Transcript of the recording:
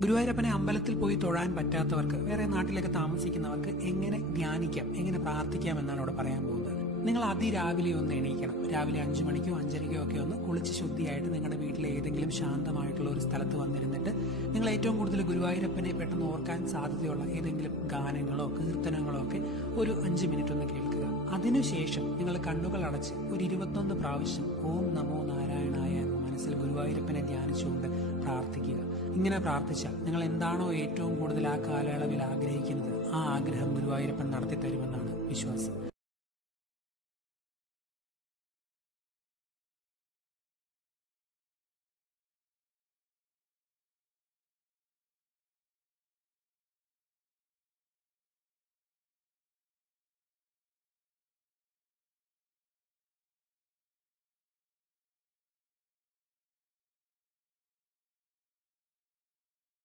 ഗുരുവായൂരപ്പനെ അമ്പലത്തിൽ പോയി തൊഴാൻ പറ്റാത്തവർക്ക്, വേറെ നാട്ടിലൊക്കെ താമസിക്കുന്നവർക്ക് എങ്ങനെ ധ്യാനിക്കാം, എങ്ങനെ പ്രാർത്ഥിക്കാം എന്നാണ് ഇവിടെ പറയാൻ പോകുന്നത്. നിങ്ങൾ അതിരാവിലെ ഒന്ന് എണീക്കണം. രാവിലെ 5 മണിക്കോ 5:30 ഒക്കെ ഒന്ന് കുളിച്ച് ശുദ്ധിയായിട്ട് നിങ്ങളുടെ വീട്ടിലെ ഏതെങ്കിലും ശാന്തമായിട്ടുള്ള ഒരു സ്ഥലത്ത് വന്നിരുന്നിട്ട് നിങ്ങൾ ഏറ്റവും കൂടുതൽ ഗുരുവായൂരപ്പനെ പെട്ടെന്ന് ഓർക്കാൻ സാധ്യതയുള്ള ഏതെങ്കിലും ഗാനങ്ങളോ കീർത്തനങ്ങളോ ഒക്കെ ഒരു 5 മിനിറ്റ് ഒന്ന് കേൾക്കുക. അതിനുശേഷം നിങ്ങൾ കണ്ണുകൾ അടച്ച് ഒരു 21 പ്രാവശ്യം ഓം നമോ നാരായണായ എന്ന് മനസ്സിൽ ഗുരുവായൂരപ്പനെ ധ്യാനിച്ചുകൊണ്ട് പ്രാർത്ഥിക്കുക. ഇങ്ങനെ പ്രാർത്ഥിച്ചാൽ നിങ്ങൾ എന്താണോ ഏറ്റവും കൂടുതൽ ആ കാലയളവിൽ ആഗ്രഹിക്കുന്നത്, ആ ആഗ്രഹം ഗുരുവായൂരപ്പൻ നടത്തി തരുമെന്നാണ് വിശ്വാസം.